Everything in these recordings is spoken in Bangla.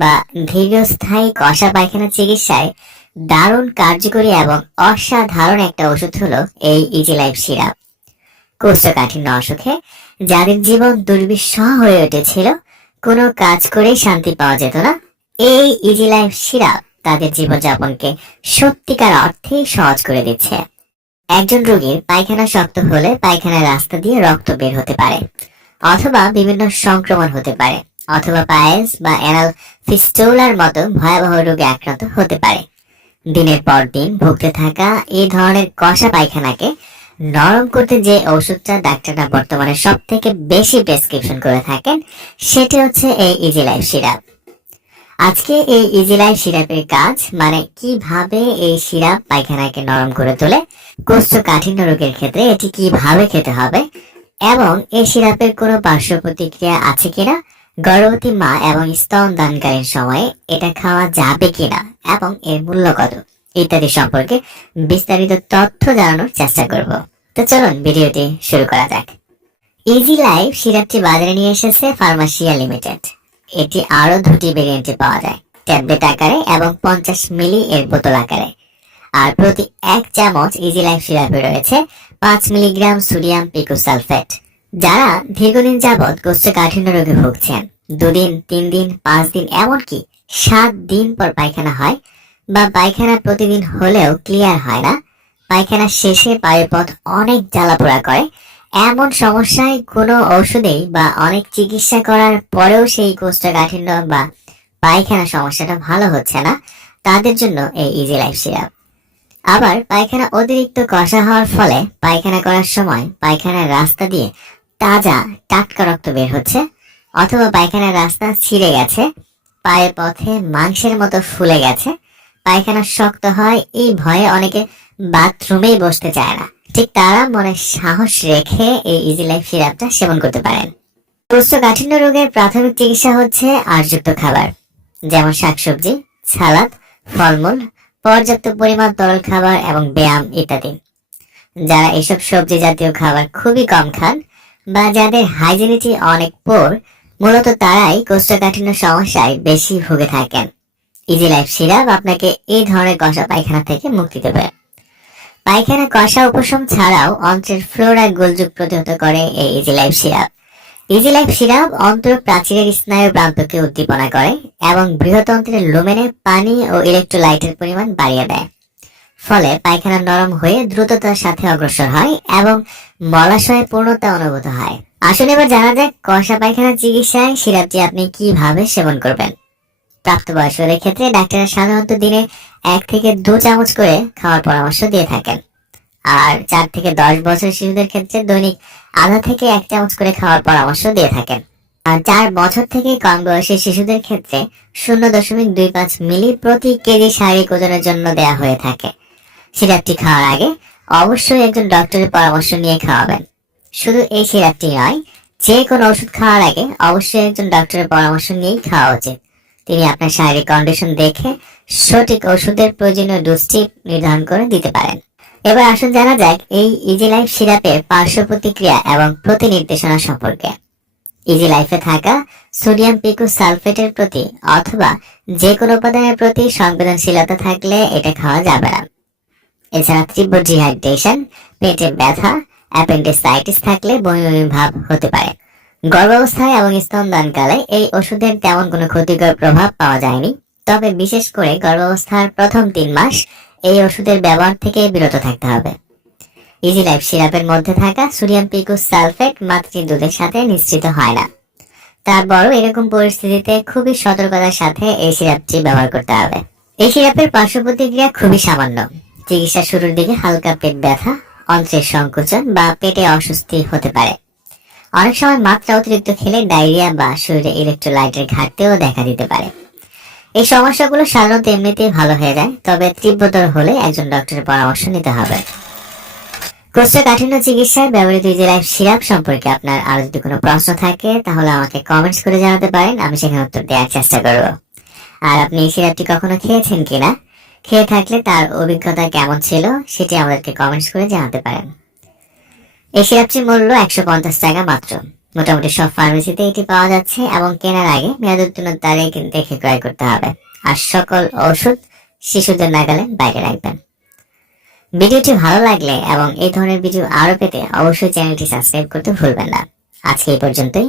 বা দীর্ঘস্থায়ী কষা পায়খানা চিকিৎসায় দারুণ কার্যকরী এবং অসাধারণ একটা ওষুধ হলো এই ইজি লাইফ সিরাপ কোষ্ঠকাঠিন্য অসুখে যাদের জীবন দুর্বিষহ হয়ে উঠেছিল, কোনো কাজ করেই শান্তি পাওয়া যেত না। এই ইজি লাইফ সিরাপ তাদের জীবনযাপনকে সত্যিকার অর্থেই সহজ করে দিচ্ছে। একজন রোগীর পায়খানা শক্ত হলে পায়খানার রাস্তা দিয়ে রক্ত বের হতে পারে, অথবা বিভিন্ন সংক্রমণ হতে পারে। অথবা পায়েস বা অ্যানাল ফিস্টোলার মতো ভয়াবহ রোগে আক্রান্ত হতে পারে। দিনের পর দিন ভুগতে থাকা এই ধরনের কষা পায়খানাকে নরম করতে যে ওষুধটা ডাক্তাররা বর্তমানে সব থেকে বেশি প্রেসক্রিপশন করে থাকেন, সেটি হচ্ছে এই ইজি লাইফ সিরাপ। আজকে এই ইজি লাইফ সিরাপের কাজ মানে কীভাবে এই সিরাপ পায়খানাকে নরম করে তোলে, কোষ্ঠকাঠিন্য রোগের ক্ষেত্রে এটি কীভাবে খেতে হবে, এবং এই সিরাপের কোনো পার্শ্ব প্রতিক্রিয়া আছে কিনা গর্ভবতী মা এবং স্তন দানকালীন সময়ে এটা খাওয়া যাবে কিনা এবং এর মূল্য কত, ইত্যাদি সম্পর্কে বিস্তারিত তথ্য জানানোর চেষ্টা করব। তো চলুন ভিডিওটি শুরু করা যাক। ইজি লাইফ সিরাপটি বাজারে নিয়ে এসেছে ফার্মাসিয়া লিমিটেড এটি আরও দুটি ভেরিয়েন্টে পাওয়া যায়, ট্যাবলেট আকারে এবং পঞ্চাশ মিলি এর বোতল আকারে। আর প্রতি এক চামচ ইজি লাইফ সিরাপে রয়েছে পাঁচ মিলিগ্রাম সোডিয়াম পিকোসালফেট। যারা দীর্ঘদিন যাবৎ কোষ্ঠকাঠিন্য রোগে ভুগছেন, দুদিন তিন দিন পাঁচ দিন এমনকি সাত দিন পর পায়খানা হয় বা পায়খানা প্রতিদিন হলেও ক্লিয়ার হয় না, পায়খানা শেষে পায়ের পথ অনেক জ্বালাপোড়া করে। এমন সমস্যায় কোনো ঔষধেই বা অনেক চিকিৎসা করার পরেও সেই কোষ্ঠকাঠিন্য বা পায়খানা সমস্যাটা ভালো হচ্ছে না। তাদের জন্য এই ইজি লাইফ সিরাপ আবার পায়খানা অতিরিক্ত কষা হওয়ার ফলে পায়খানা করার সময় পায়খানার রাস্তা দিয়ে তাজা টাটকা রক্ত বের হচ্ছে, অথবা পায়খানার রাস্তা ছিঁড়ে গেছে, পায়ের পথে মাংসের মতো ফুলে গেছে। পায়খানা শক্ত হয়, এই ভয়ে অনেকে বাথরুমেই বসতে চায় না। ঠিক তারা মনে সাহস রেখে এই ইজি লাইফ সিরাপটা সেবন করতে পারেন। কোষ্ঠকাঠিন্য রোগের প্রাথমিক চিকিৎসা হচ্ছে আরযুক্ত খাবার, যেমন শাকসবজি, সালাদ, ফলমূল, পর্যাপ্ত পরিমাণ তরল খাবার এবং ব্যায়াম ইত্যাদি। যারা এসব সবজি জাতীয় খাবার খুবই কম খান বা যাদের হাইজিনিটি অনেক পোর মূলত তারাই কোষ্ঠকাঠিন্য সমস্যায় বেশি ভুগে থাকেন। ইজি লাইফ সিরাপ আপনাকে এই ধরনের কষা পায়খানা থেকে মুক্তি দেবে। পায়খানা কষা উপশম ছাড়াও অন্ত্রের ফ্লোরা গোলযোগ প্রতিহত করে এই easy life syrup. Easy life syrup অন্তর প্রাচীরের স্নায়ু প্রান্তকে উদ্দীপনা করে এবং বৃহতন্ত্রের লোমেনে পানি ও ইলেকট্রোলাইটের পরিমাণ বাড়িয়ে দেয়। ফলে পায়খানা নরম হয়ে দ্রুততার সাথে অগ্রসর হয় এবং মলাশয়ে পূর্ণতা অনুভূত হয়। আসুন এবার জানা যাক কষা পায়খানা চিকিৎসায় সিরাপটি আপনি কীভাবে সেবন করবেন। প্রাপ্তবয়স্কদের ক্ষেত্রে ডাক্তাররা সাধারণত দিনে এক থেকে দু চামচ করে খাওয়ার পরামর্শ দিয়ে থাকেন। আর চার থেকে দশ বছর শিশুদের ক্ষেত্রে দৈনিক আধা থেকে এক চামচ করে খাওয়ার পরামর্শ দিয়ে থাকেন। আর চার বছর থেকে কম বয়সী শিশুদের ক্ষেত্রে শূন্য দশমিক দুই পাঁচ মিলি প্রতি কেজি শারীরিক ওজনের জন্য দেয়া হয়ে থাকে। সিরাপটি খাওয়ার আগে অবশ্যই একজন ডক্টরের পরামর্শ নিয়ে খাওয়াবেন। শুধু এই সিরাপটি নয়, যে কোনো ওষুধ খাওয়ার আগে অবশ্যই একজন ডক্টরের পরামর্শ নিয়েই খাওয়া উচিত। তিনি আপনার শারীরিক কন্ডিশন দেখে সঠিক ওষুধের প্রয়োজনীয় ডোজটি নির্ধারণ করে দিতে পারেন। এবার আসুন জানা যাক এই ইজি লাইফ সিরাপের পার্শ্ব প্রতিক্রিয়া এবং প্রতি নির্দেশনা সম্পর্কে। ইজি লাইফে থাকা সোডিয়াম পিকু সালফেটের প্রতি অথবা যে কোনো উপাদানের প্রতি সংবেদনশীলতা থাকলে এটা খাওয়া যাবে না। এছাড়া তীব্র ডিহাইড্রেশন পেটে ব্যথা অ্যাপেন্ডিসাইটিস থাকলে বমি বমি ভাব হতে পারে। গর্ভাবস্থায় এবং স্তনদানকালে এই ওষুধের তেমন কোনো ক্ষতিকর প্রভাব পাওয়া যায়নি। তবে বিশেষ করে গর্ভাবস্থার প্রথম তিন মাস এই ওষুধের ব্যবহার থেকে বিরত থাকতে হবে। ইজি লাইফ সিরাপের মধ্যে থাকা সোডিয়াম পিকু সালফেট মাতৃ দুধের সাথে নিশ্চিত হয় না। তারপরও এরকম পরিস্থিতিতে খুবই সতর্কতার সাথে এই সিরাপটি ব্যবহার করতে হবে। এই সিরাপের পার্শ্ব প্রতিক্রিয়া খুবই সামান্য। চিকিৎসা শুরুর দিকে হালকা পেট ব্যথা, অন্ত্রের সংকোচন বা পেটে অস্বস্তি হতে পারে। অনেক সময় মাত্রা অতিরিক্ত খেলে ডায়রিয়া বা শরীরে ইলেকট্রোলাইটের ঘাটতিও দেখা দিতে পারে। এই সমস্যাগুলো সাধারণত এমনিতেই ভালো হয়ে যায়, তবে তীব্রতর হলে একজন ডক্টরের পরামর্শ নিতে হবে। কোষ্ঠকাঠিন্য চিকিৎসায় ব্যবহৃত লাইফ সিরাপ সম্পর্কে আপনার আরও যদি কোনো প্রশ্ন থাকে, তাহলে আমাকে কমেন্টস করে জানাতে পারেন, আমি সেখানে উত্তর দেওয়ার চেষ্টা করব। আর আপনি এই সিরাপটি কখনো খেয়েছেন কিনা? খেয়ে থাকলে তার অভিজ্ঞতা কেমন ছিল সেটি আমাদেরকে কমেন্টস করে জানাতে পারেন। এই সিরাপটির মূল্য একশো পঞ্চাশ টাকা মাত্র। মোটামুটি সব ফার্মেসিতে এটি পাওয়া যাচ্ছে এবং কেনার আগে মেয়াদ উত্তীর্ণের তারিখ দেখে ক্রয় করতে হবে। আর সকল ওষুধ শিশুদের নাগালে বাইরে রাখবেন। ভিডিওটি ভালো লাগলে এবং এই ধরনের ভিডিও আরও পেতে অবশ্যই চ্যানেলটি সাবস্ক্রাইব করতে ভুলবেন না। আজকে এই পর্যন্তই।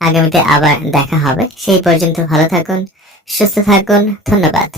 আগামীতে আবার দেখা হবে। সেই পর্যন্ত ভালো থাকুন, সুস্থ থাকুন। ধন্যবাদ।